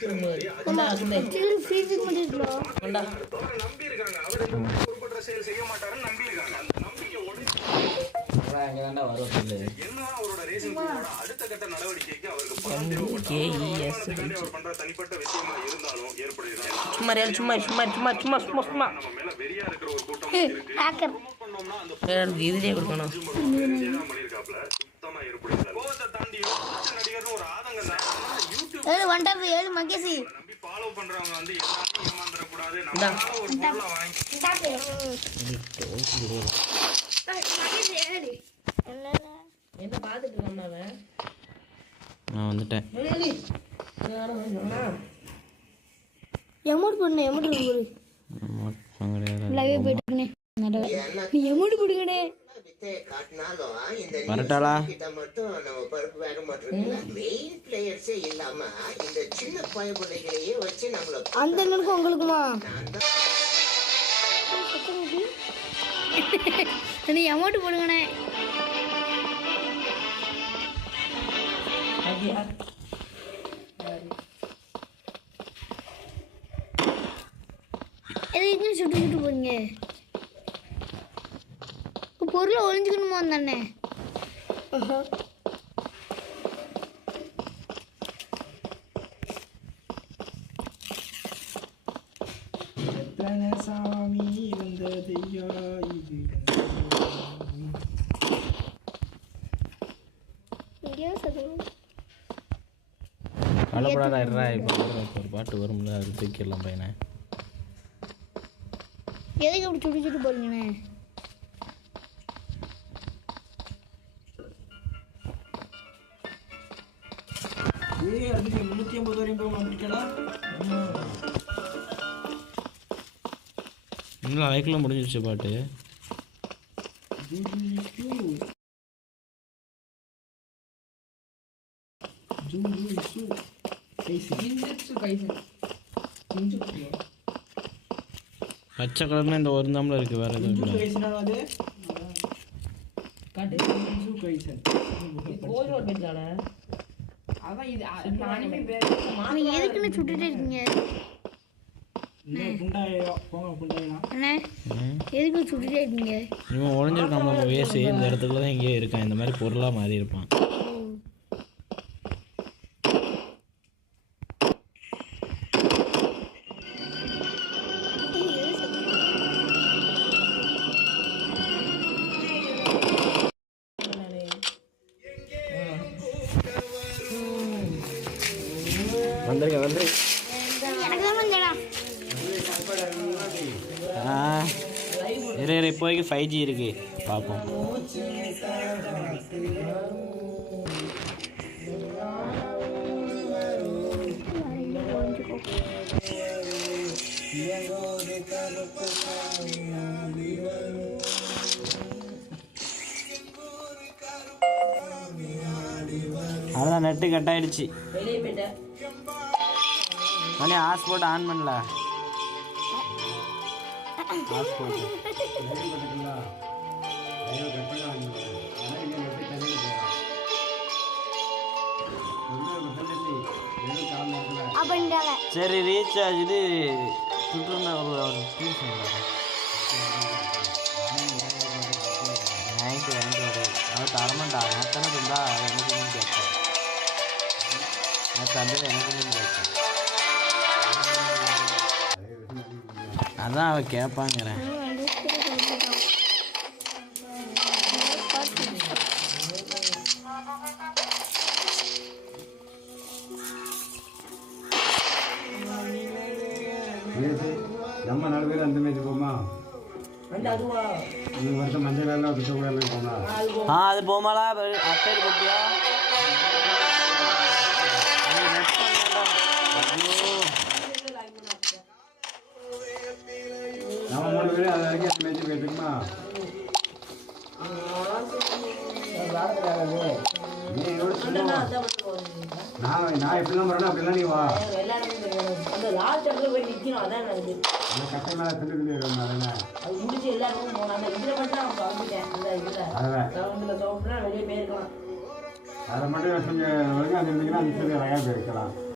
கொண்டா. Sunday chicken freeze பண்ணிருக்கோம் கொண்டா அங்கே தாண்டா வரும் சொல்லு. கேஇஎஸ் சும்மா ரேல் சும்மா சும்மா சும்மா சும்மா சும்மா சும்மா ஹேக்கர் எனக்கு இதுலேயே கொடுக்கணும். ஏழு வண்டாரு ஏழு மகேசி இந்தா. என்ன பார்த்துட்டு இருக்கான் அவன்? நான் வந்துட்டேன். எமௌண்ட் பண்ணு எமௌண்ட் போடு. போயிட்டு இருக்கனே. நீ எமௌண்ட் போடுங்கடே வித்தையை காட்டினாலும் இந்த கிட்ட மட்டும் நம்ம பருப்பு வேக மாட்டோம். மெயின் பிளேயர்ஸே இல்லாம இந்த சின்ன பயபுள்ளைகளையே வச்சு நம்மள அந்த அண்ணனுக்கும் உங்களுக்குமா? நீ அமௌண்ட் போடுங்கண்ணே. எதுக்கு சுட்டு சுட்டு போறீங்க? பொருளை ஒளிஞ்சுக்கணுமா அந்த அண்ணே சாமி வந்ததையா இது இருடா இப்போ. ஒரு பாட்டு வரும்ல அது தூக்கிடலாம் பையனை. எதுக்கு அப்படி சுட்டு சுட்டு போறீங்கண்ணே ஏய் அதுக்கு முந்நூற்றி ஐம்பது வரையும் போக மாட்டேங்கடா இன்னும் லைக்கில் முடிஞ்சிருச்சு பாட்டு. பச்சை கலர்னா இந்த ஒரு தாமில் இருக்குது வேறு எதுவும் நீ எதுக்குன்னு சுட்டுட்டே இருக்கீங்க. எதுக்கு சுட்டுட்டே இருக்கீங்க? இவன் உடஞ்சிருக்கான் வேஸ்ட் இந்த இடத்துக்குள்ள தான் எங்கேயோ இருக்கான். இந்த மாதிரி பொருளாக மாறி இருப்பான் வந்துருங்க வந்து நிறைய இரு இரு இப்போதைக்கு ஃபைவ் ஜி இருக்கு. பார்ப்போம் அதான் நெட்டு கட் ஆயிடுச்சு மணி ஹாட்ஸ்பாட் ஆன் பண்ணல. ஹாட்ஸ்பாட் அப்படின்ட்டாங்க சரி ரீசார்ஜ் இது சுற்றுலா ஒரு ஒரு ப்ளீஸ் நைட்டு வாங்கிட்டு வருது அவர் தரமாட்டா மொத்தமே இருந்தா எனக்கு மீன் கேட்பேன் நான் தந்தது எனக்கு கேட்பேன் அதான் அவ கேட்பாங்கிறேன் நம்ம நாலு பேர் அந்த மேய்ச்சி போமா? வருஷம் மஞ்சள் எல்லாம் போனா ஆ அது போமாலா அட்டை போட்டியா? நம்ம மூணு பேரும் அது வரைக்கும் அந்த மேய்ச்சி போயிட்டுருக்குமா நான் நான் எப்படிலாம் வரணும் அப்படிலாம் நீ வா அந்த லாஸ்ட் இடத்துல போய் நிற்கணும் அதான் நடக்குது அந்த கட்டை மேலே திண்டு திண்டு அதனால அது முடிச்சு எல்லாருக்கும் போகணும் அந்த இதில் மட்டும் நான் வந்துட்டேன் அந்த இதில் சவுண்டில் சவுண்ட்னா வெளியே போயிருக்கலாம் அதை மட்டும் கொஞ்சம் ஒழுங்காக இருந்தீங்கன்னா அந்த அழகாக போயிருக்கலாம்